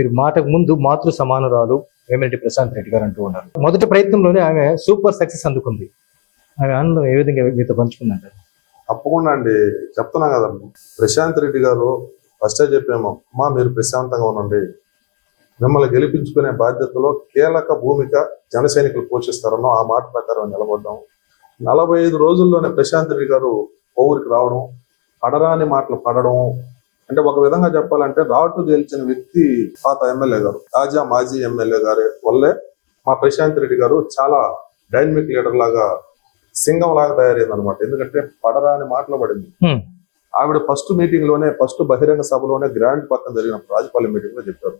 మీరు మాటకు ముందు మాతృ సమానురాలు వేమిరెడ్డి ప్రశాంత్ రెడ్డి గారు అంటూ ఉన్నారు. మొదటి ప్రయత్నంలోనే ఆమె సూపర్ సక్సెస్ అందుకుంది. ఆమె ఆనందం ఏ విధంగా మీతో పంచుకుందంటారు తప్పకుండా అండి. చెప్తున్నా కదా ప్రశాంత్ రెడ్డి గారు ఫస్టే చెప్పాము అమ్మా మీరు ప్రశాంతంగా ఉండండి. మిమ్మల్ని గెలిపించుకునే బాధ్యతలో కీలక భూమిక జన సైనికులు పోషిస్తారనో ఆ మాట ప్రకారం నిలబడ్డాం. నలభై ఐదు రోజుల్లోనే ప్రశాంత్ రెడ్డి గారు ఊరికి రావడం పడరాని మాటలు పడడం అంటే ఒక విధంగా చెప్పాలంటే రాటు గెలిచిన వ్యక్తి పాత ఎమ్మెల్యే గారు తాజా మాజీ ఎమ్మెల్యే గారి వల్లే మా ప్రశాంత్ రెడ్డి గారు చాలా డైనమిక్ లీడర్ లాగా సింగం లాగా తయారైంది అనమాట ఎందుకంటే పడరాని మాటలు పడింది. ఆవిడ ఫస్ట్ మీటింగ్లోనే ఫస్ట్ బహిరంగ సభలోనే గ్రాండ్ పక్కన జరిగిన రాజపాలెం మీటింగ్లో చెప్పారు.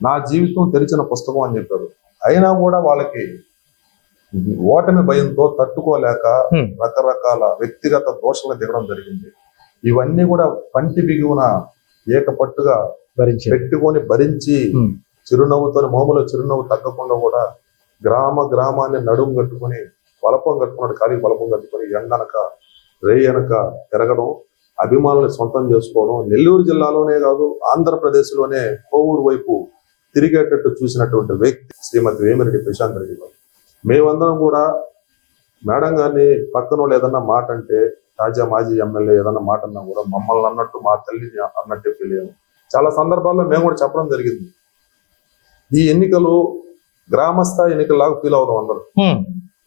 నా జీవితం తెరిచిన పుస్తకం అని చెప్పారు. అయినా కూడా వాళ్ళకి ఓటమి భయంతో తట్టుకోలేక. రకరకాల వ్యక్తిగత దోషాలు దిగడం జరిగింది. ఇవన్నీ కూడా పంటి బిగువున ఏకపట్టుగా భరించారు. పెట్టుకొని భరించి. చిరునవ్వుతో మోములో చిరునవ్వు తగ్గకుండా కూడా గ్రామ గ్రామాన్ని నడుము కట్టుకొని వలపం కట్టుకున్నాడు. ఖాళీ వలపం కట్టుకొని ఎండనక రేయనక తిరగడం అభిమానులు సొంతం చేసుకోవడం నెల్లూరు జిల్లాలోనే కాదు ఆంధ్రప్రదేశ్లోనే కోవూరు వైపు తిరిగేటట్టు చూసినటువంటి వ్యక్తి శ్రీమతి వేమిరెడ్డి ప్రశాంత్ రెడ్డి గారు. మేమందరం కూడా మేడం గారిని పక్కన ఏదన్నా మాట అంటే తాజా మాజీ ఎమ్మెల్యే ఏదన్నా మాట అన్నా కూడా మమ్మల్ని అన్నట్టు మా తల్లిని అన్నట్టే ఫీల్ అయ్యాము చాలా సందర్భాల్లో మేము కూడా చెప్పడం జరిగింది. ఈ ఎన్నికలు గ్రామస్థ ఎన్నికల్లాగా ఫీల్ అవుతాం అందరూ.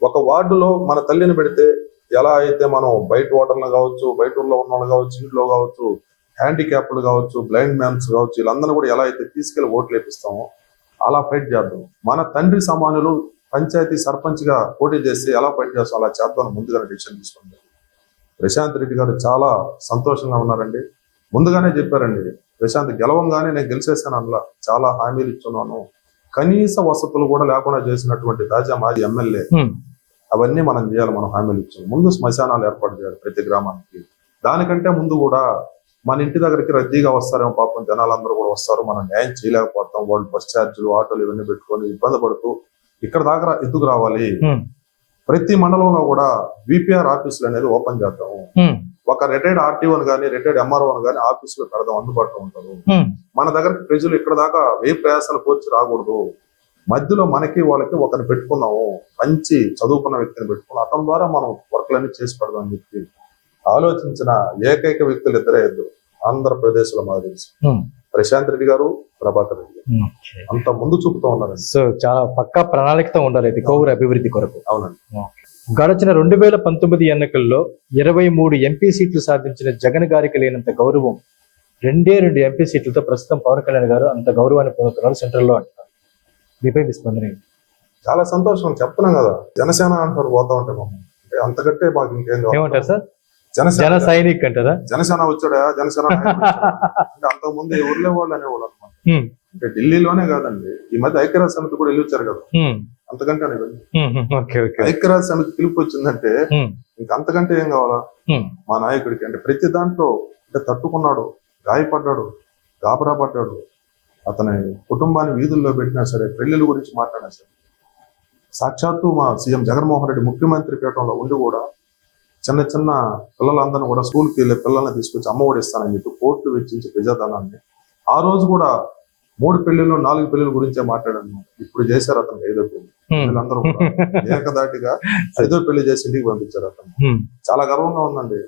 ఒక వార్డులో మన తల్లిని పెడితే ఎలా అయితే మనం బయట ఓటర్లు కావచ్చు బయట ఊర్లో ఉన్న వాళ్ళు కావచ్చు ఇంట్లో కావచ్చు హ్యాండిక్యాప్లు కావచ్చు బ్లైండ్ మ్యాన్స్ కావచ్చు వీళ్ళందరూ కూడా ఎలా అయితే తీసుకెళ్ళి ఓట్లు వేపిస్తామో అలా ఫైట్ చేద్దాం. మన తండ్రి సమానులు పంచాయతీ సర్పంచ్గా పోటీ చేస్తే ఎలా ఫైట్ చేస్తాం అలా చేద్దాం ముందుగానే డిసిషన్ తీసుకుంది ప్రశాంత్ రెడ్డి గారు చాలా సంతోషంగా ఉన్నారండి. ముందుగానే చెప్పారండి ప్రశాంత్ గెలవంగానే నేను గెలిచేసాను అందులో చాలా హామీలు ఇచ్చున్నాను. కనీస వసతులు కూడా లేకుండా చేసినటువంటి తాజా మాజీ ఎమ్మెల్యే. అవన్నీ మనం చేయాలి మనం హామీలు ఇచ్చాం ముందు శ్మశానాలు ఏర్పాటు చేయాలి ప్రతి గ్రామానికి. దానికంటే ముందు కూడా మన ఇంటి దగ్గరికి రద్దీగా వస్తారేమో పాపం జనాలందరూ కూడా వస్తారు. మనం న్యాయం చేయలేకపోతాం. వాళ్ళు బస్ ఛార్జీలు ఆటోలు ఇవన్నీ పెట్టుకొని ఇబ్బంది పడుతూ ఇక్కడ దాకా ఎందుకు రావాలి. ప్రతి మండలంలో కూడా విపిఆర్ ఆఫీసులు అనేది ఓపెన్ చేద్దాం Hmm. ఒక రిటైర్డ్ ఆర్టీఓని కానీ రిటైర్డ్ ఎంఆర్ఓని కానీ ఆఫీసులో పెడదాం అందుబాటులో ఉంటారు. మన దగ్గరికి ప్రజలు ఇక్కడ దాకా ఏ ప్రయాసాలు కోర్చి రాకూడదు మధ్యలో మనకి వాళ్ళకి ఒకరిని పెట్టుకున్నాము మంచి చదువుకున్న వ్యక్తిని పెట్టుకున్నాం అతని ద్వారా మనం వర్క్లన్నీ చేసి పెడదాం అని చెప్పి ఆలోచించిన ఏకైక వ్యక్తులు ఇద్దరే ఇద్దరు ఆంధ్రప్రదేశ్లో మాకు తెలుసు Hmm. ప్రశాంత్ రెడ్డి గారు ప్రభాకర్ రెడ్డి. అంత ముందు చూపుతూ ఉన్నారండి. సో చాలా పక్కా ప్రణాళికతో ఉండాలి ఇది కోవూరు అభివృద్ధి కొరకు. అవునండి. గడచిన రెండు వేల పంతొమ్మిది ఎన్నికల్లో ఇరవై మూడు ఎంపీ సీట్లు సాధించిన జగన్ గారికి లేనంత గౌరవం రెండే రెండు ఎంపీ సీట్లతో ప్రస్తుతం పవన్ కళ్యాణ్ గారు అంత గౌరవాన్ని పొందుతున్నారు సెంట్రల్లో అంటున్నారు. మీపై మీ స్పందన? చాలా సంతోషం. చెప్తున్నాం కదా. జనసేన అంటారు పోతా ఉంటే అంటే అంతకంటే మాకు ఇంకేం? ఏమంటారు సార్? జన జనసేన సైనిక్ అంటారా? జనసేన వచ్చాడా? జనసేన? అంటే అంతకుముందు ఊర్లే వాళ్ళు అనేవాళ్ళు. అంటే ఢిల్లీలోనే కాదండి. ఈ మధ్య ఐక్యరాజ్య సమితి కూడా వెళ్ళి వచ్చారు కదా. అంతకంటే ఐక్యరాజ్య సమితి పిలుపు వచ్చిందంటే. ఇంకా అంతకంటే ఏం కావాలా. మా నాయకుడికి. అంటే ప్రతి దాంట్లో అంటే తట్టుకున్నాడు గాయపడ్డాడు గాబరా పడ్డాడు అతని కుటుంబాన్ని వీధుల్లో పెట్టినా సరే పెళ్ళిళ్ళ గురించి మాట్లాడినా సరే సాక్షాత్తు మా సీఎం జగన్మోహన్ రెడ్డి ముఖ్యమంత్రి పీఠంలో ఉండి కూడా చిన్న చిన్న పిల్లలందరినీ కూడా స్కూల్కి వెళ్ళే పిల్లల్ని తీసుకొచ్చి అమ్మఒడి ఇస్తానని చెప్పి కోర్టు వెచ్చించి ప్రజాధనాన్ని ఆ రోజు కూడా మూడు పెళ్ళిళ్ళు నాలుగు పెళ్ళిళ్ళ గురించే మాట్లాడాను. ఇప్పుడు చేశారు అతనికి ఐదో పెళ్ళి. వీళ్ళందరూ ఏకదాటిగా ఐదో పెళ్ళి చేసి ఇంటికి పంపించారు అతను. చాలా గర్వంగా ఉందండి.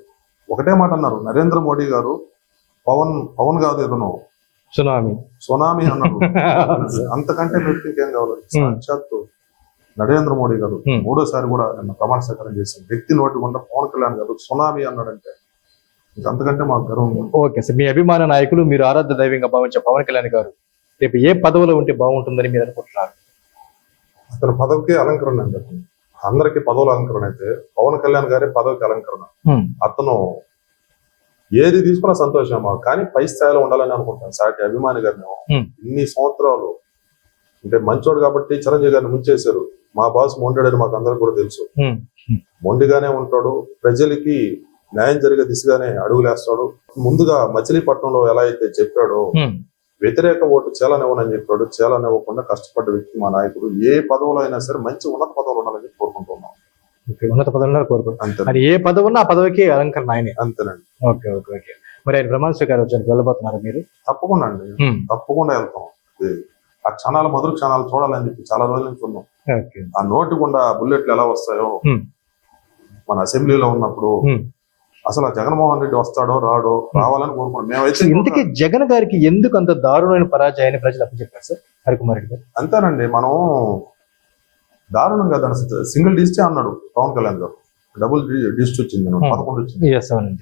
ఒకటే మాట అన్నారు నరేంద్ర మోడీ గారు పవన్ పవన్ కాదు ఏదనో సునామీ. సునామీ అన్నారు. అంతకంటే వ్యక్తి ఇంకేం కావాలి? సాక్షాత్తు నరేంద్ర మోడీ గారు. మూడోసారి కూడా నిన్న ప్రమాణ స్వీకారం చేశారు. వ్యక్తి నోటి గుండా పవన్ కళ్యాణ్ గారు సునామీ అన్నాడంటే అంతకంటే మాకు గర్వంగా ఉంది. Okay sir. మీ అభిమాన నాయకులు మీరు ఆరాధ్య దైవంగా భావించే పవన్ కళ్యాణ్ గారు. రేపు ఏ పదవిలో ఉంటే బాగుంటుందని మీరు అనుకుంటున్నారు? అతని పదవికి అలంకరణ అండి అందరికి పదవుల అలంకరణ అయితే పవన్ కళ్యాణ్ గారి పదవికి అలంకరణ. అతను ఏది తీసుకున్నా సంతోషం కానీ పై స్థాయిలో ఉండాలని అనుకుంటాను. సాటి అభిమాని గారిని. ఇన్ని సంవత్సరాలు అంటే మంచోడు కాబట్టి చిరంజీవి గారిని ముంచేశారు. మా బాస్ మొండాడని మాకు అందరికి కూడా తెలుసు. మొండిగానే ఉంటాడు. ప్రజలకి న్యాయం జరిగే దిశగానే అడుగులేస్తాడు. ముందుగా మచిలీపట్నంలో ఎలా అయితే చెప్పాడో. వ్యతిరేక ఓటు చేలనివ్వనని చెప్పాడు చేలనివ్వకుండా కష్టపడ్డ వ్యక్తి మా నాయకుడు. ఏ పదవిలో అయినా సరే మంచి ఉన్నత పదవులు ఉండాలని కోరుకుంటున్నాం. ఉన్నత పదవుల్లో కోరుకుంటున్నారు అంతే మరి ఏ పదవి ఉన్నా ఆ పదవికి అలంకరణ ఆయనే. అంతేనండి. Okay okay okay. మరి ఆయన ప్రమాణ స్వీకారం వచ్చానికి వెళ్ళబోతున్నారు మీరు? తప్పకుండా అండి. తప్పకుండా వెళ్తాం. ఆ క్షణాలు మధుర క్షణాలు చూడాలని చెప్పి చాలా రోజుల నుంచి ఉన్నాం. ఆ నోటి గుండా బుల్లెట్లు ఎలా వస్తాయో. మన అసెంబ్లీలో ఉన్నప్పుడు. అసలు ఆ జగన్మోహన్ రెడ్డి వస్తాడో రాడో రావాలని కోరుకున్నాం మేమైతే సో ఇంతకీ జగన్ గారికి ఎందుకు అంత దారుణమైన పరాజయాన్ని ప్రజలు అప్పచెప్పారు సార్? హరికుమార్ రెడ్డి గారు. అంతేనండి మనం దారుణం కదా సింగిల్ డిజిటే అన్నాడు పవన్ కళ్యాణ్ గారు. డబుల్ డిజిట్ వచ్చింది. Hmm. పదకొండు వచ్చింది.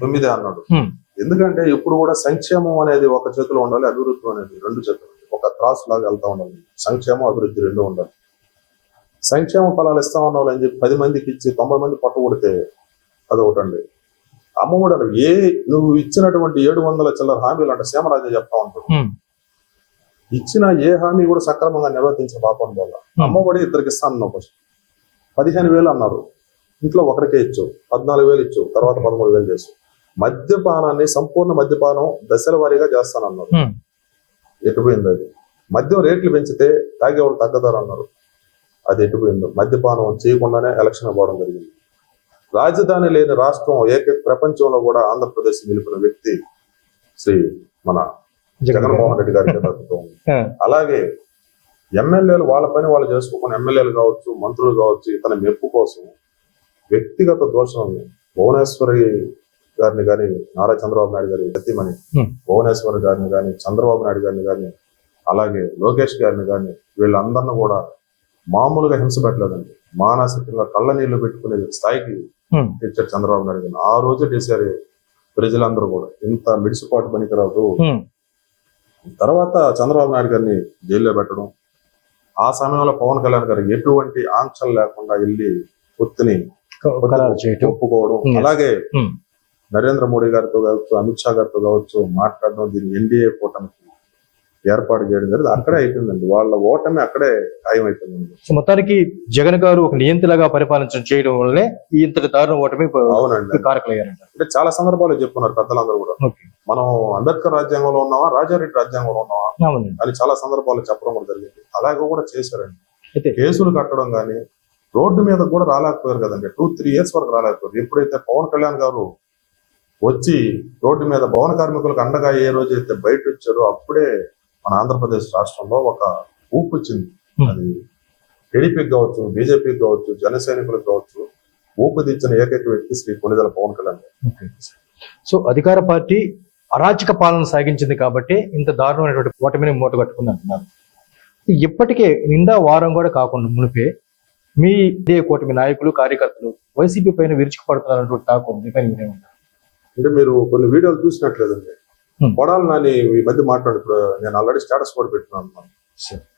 తొమ్మిదే అన్నాడు. Hmm. ఎందుకంటే ఎప్పుడు కూడా సంక్షేమం అనేది ఒక చేతిలో ఉండాలి అభివృద్ధి అనేది రెండు చేతులు ఒక త్రాస్ లాగా వెళ్తా ఉండాలి. సంక్షేమం అభివృద్ధి రెండు ఉండాలి. సంక్షేమ ఫలాలు ఇస్తా ఉన్నావు అని చెప్పి పది మందికి ఇచ్చి తొంభై మంది పట్టు కొడితే అదొకటండి. అమ్మఒడి అని ఏ నువ్వు ఇచ్చినటువంటి ఏడు వందల చిల్లర హామీలు అంటే సీమరాజే చెప్తా ఉంటాడు. ఇచ్చిన ఏ హామీ కూడా సక్రమంగా నిర్వర్తించిన పాపం వల్ల. అమ్మఒడి ఇద్దరికి ఇస్తాను ఫస్ట్ పదిహేను వేలు అన్నారు. ఇంట్లో ఒకరికే ఇచ్చావు పద్నాలుగు వేలు ఇచ్చావు తర్వాత పదమూడు వేలు చేసావు మద్యపానాన్ని సంపూర్ణ మద్యపానం దశల వారీగా చేస్తానన్నారు. ఎటుపోయింది అది? మద్యం రేట్లు పెంచితే తాగేవాళ్ళు తగ్గదారు అన్నారు అది ఎటుపోయిందో? మద్యపానం చేయకుండానే ఎలక్షన్ పోవడం జరిగింది. రాజధాని లేని రాష్ట్రం ఏక ప్రపంచంలో కూడా ఆంధ్రప్రదేశ్ నిలిపిన వ్యక్తి శ్రీ మన జగన్ జగన్మోహన్ రెడ్డి గారి ఆ, అలాగే ఎమ్మెల్యేలు వాళ్ళ పని వాళ్ళు చేసుకోకుండా ఎమ్మెల్యేలు కావచ్చు మంత్రులు కావచ్చు ఇతని మెప్పు కోసం వ్యక్తిగత దోషం భువనేశ్వరి గారిని కానీ నారా చంద్రబాబు నాయుడు గారి Hmm. భువనేశ్వరి గారిని కానీ చంద్రబాబు నాయుడు గారిని కానీ అలాగే లోకేష్ గారిని కానీ వీళ్ళందరినీ కూడా మామూలుగా హింస పెట్టలేదండి మానసికంగా కళ్ళ నీళ్ళు పెట్టుకునే స్థాయికి. తెచ్చారు చంద్రబాబు నాయుడు గారిని ఆ రోజు చేశారు ప్రజలందరూ కూడా ఇంత మిడిసిపాటు పనికిరాదు. తర్వాత చంద్రబాబు నాయుడు గారిని జైల్లో పెట్టడం ఆ సమయంలో పవన్ కళ్యాణ్ గారు ఎటువంటి ఆంక్షలు లేకుండా వెళ్ళి చేయటం. ఒప్పుకోవడం. అలాగే. నరేంద్ర మోడీ గారితో కావచ్చు అమిత్ షా గారితో కావచ్చు మాట్లాడడం దీన్ని ఎన్డీఏ కూటమికి ఏర్పాటు చేయడం జరిగింది. అక్కడే అయిపోయిందండి. వాళ్ళ ఓటమి అక్కడే ఖాయమైపోయిందండి. సో మొత్తానికి జగన్ గారు ఒక నియంత్రగా పరిపాలించడం చేయడం వల్లనే ఈ ఇంతటి దారుణ ఓటమి అవునండి. కారకులయ్యారంట. అంటే చాలా సందర్భాలు చెప్పుకున్నారు పెద్దలందరూ కూడా. మనం అంబేద్కర్ రాజ్యాంగంలో ఉన్నావా రాజారెడ్డి రాజ్యాంగంలో ఉన్నావా అని చాలా సందర్భాలు చెప్పడం కూడా జరిగింది. అలాగే కూడా చేశారండి. అయితే కేసులు కట్టడం కానీ రోడ్డు మీద కూడా రాలేకపోయారు కదండి. టూ త్రీ ఇయర్స్ వరకు రాలేకపోయారు. ఎప్పుడైతే పవన్ కళ్యాణ్ గారు వచ్చి రోడ్డు మీద భవన కార్మికులకు అండగా ఏ రోజైతే బయట వచ్చారో అప్పుడే మన ఆంధ్రప్రదేశ్ రాష్ట్రంలో ఒక ఊపు వచ్చింది. అది టీడీపీకి కావచ్చు బీజేపీకి కావచ్చు జన సైనికులకు కావచ్చు ఊపు తెచ్చిన ఏకైక వ్యక్తి శ్రీ కొనిదల పవన్ కళ్యాణ్ సో అధికార పార్టీ అరాచక పాలన సాగించింది కాబట్టి ఇంత దారుణమైనటువంటి ఓటమిని మూటగట్టుకుంది అంటున్నారు. ఇప్పటికే నిండా వారం కూడా కాకుండా మునిపే మీ ఇదే కూటమి నాయకులు కార్యకర్తలు వైసీపీ పైన విరుచుకుపడుతున్నటువంటి టాక్ ఉంది పైన మీరేమంటారు? అంటే మీరు కొన్ని వీడియోలు చూసినట్లేదండి. కొడాలి నాని ఈ మధ్య మాట్లాడు ఇప్పుడు నేను ఆల్రెడీ స్టేటస్ కూడా పెట్టినాను.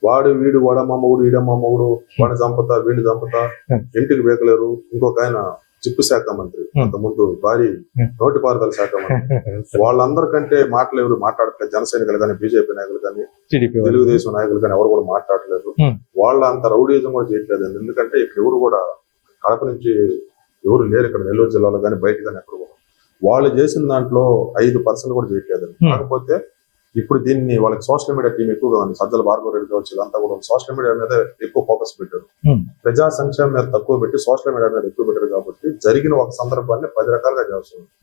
వాడు వీడు వాడమ్మ మొగుడు వీడమ్మ మొగుడు వాడిని చంపుతా వీడిని చంపుతా Hmm. ఇంటికి వేకలేరు ఇంకొక ఆయన చిప్పు శాఖ మంత్రి Hmm. అంతకుముందు భారీ Hmm. నోటిపారుదల శాఖ మంత్రి వాళ్ళందరికంటే మాటలు ఎవరు మాట్లాడట్లేదు జన సైనికులు కానీ బీజేపీ నాయకులు కానీ. తెలుగుదేశం నాయకులు కానీ ఎవరు కూడా మాట్లాడలేదు Hmm. వాళ్ళ అంత రౌడీజం కూడా చేయట్లేదు ఎందుకంటే ఇక్కడ ఎవరు కూడా కడప నుంచి ఎవరు లేరు ఇక్కడ నెల్లూరు జిల్లాలో కానీ బయట కానీ ఎక్కడ కూడా వాళ్ళు చేసిన దాంట్లో ఐదు పర్సెంట్ కూడా చేయట్లేదు Hmm. కాకపోతే ఇప్పుడు దీన్ని వాళ్ళకి సోషల్ మీడియా టీం ఎక్కువగా ఉంది సజ్జల భార్గవ రెడ్డి కావచ్చు ఇదంతా కూడా సోషల్ మీడియా మీద ఎక్కువ ఫోకస్ పెట్టారు Hmm. ప్రజా సంక్షేమం మీద తక్కువ పెట్టి సోషల్ మీడియా మీద ఎక్కువ పెట్టారు కాబట్టి జరిగిన ఒక సందర్భాన్ని పది రకాలుగా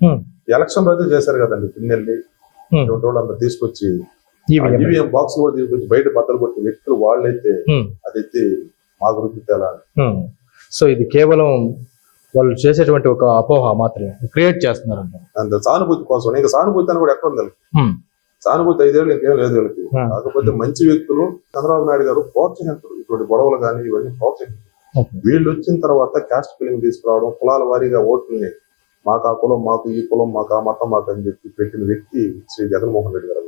Hmm. ఎలక్షన్ రోజు చేశారు కదండి పిన్నెల్లి Hmm. వాళ్ళందరూ తీసుకొచ్చి ఈవీఎం. బాక్స్ కూడా తీసుకొచ్చి బయట బద్దలు కొట్టిన వ్యక్తులు వాళ్ళైతే Hmm. అదైతే మా గురించి తేలా Hmm. సో ఇది కేవలం వాళ్ళు చేసేటువంటి ఒక అపోహ మాత్రమే. క్రియేట్ చేస్తున్నారంట. అంత సానుభూతి కోసం ఇంకా సానుభూతి అని కూడా ఎక్కడ ఉంది. సానుభూతి ఐదేళ్ళు ఇంకేం లేదు వీళ్ళకి. కాకపోతే మంచి వ్యక్తులు చంద్రబాబు నాయుడు గారు ప్రోత్సహించరు. ఇటువంటి గొడవలు కానీ ఇవన్నీ ప్రోత్సహించరు. వీళ్ళు వచ్చిన తర్వాత క్యాస్ట్ ఫిలింగ్ తీసుకురావడం కులాల వారీగా ఓట్లని మాకు ఆ కులం మాకు ఈ కులం మాకు ఆ మతం మాకు అని చెప్పి పెట్టిన వ్యక్తి శ్రీ జగన్మోహన్ రెడ్డి గారు.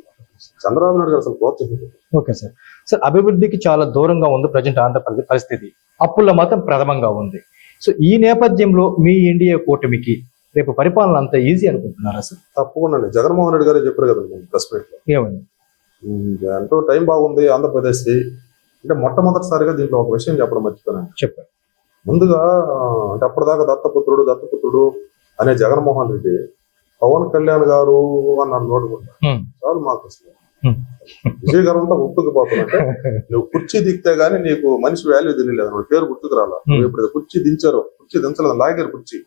చంద్రబాబు నాయుడు గారు అసలు ప్రోత్సహించారు. Okay sir. సార్ అభివృద్ధికి చాలా దూరంగా ఉంది ప్రజెంట్ ఆంధ్రప్రదేశ్ పరిస్థితి. అప్పుల మాత్రం ప్రథమంగా ఉంది. సో ఈ నేపథ్యంలో మీ ఎన్డీఏ కూటమికి రేపు పరిపాలన అంత ఈజీ అనుకుంటున్నారా సార్? తప్పకుండా. జగన్మోహన్ రెడ్డి గారే చెప్పారు కదండి ప్రెస్ మీట్లో. ఏమైంది ఉమ్, అంటూ టైం బాగుంది ఆంధ్రప్రదేశ్ అంటే మొట్టమొదటిసారిగా దీంట్లో ఒక విషయం చెప్పడం మర్చిపోయాను చెప్పారు ముందుగా అంటే అప్పటిదాకా దత్తపుత్రుడు దత్తపుత్రుడు అనే జగన్మోహన్ రెడ్డి పవన్ కళ్యాణ్ గారు అన్నారు నోటుకుంటా Hmm. చాలు మాకు అసలు గుర్తుకు విజయగరంతో గుర్తుకుపోతున్నట్టే నువ్వు కుర్చీ దిగితే గానీ నీకు మనిషి వాల్యూ తెలియలేదు నువ్వు పేరు గుర్తుకు రాలా. నువ్వు ఇప్పుడు కుర్చీ దించారు కుర్చీ దించలేదు లాగారు కుర్చీ.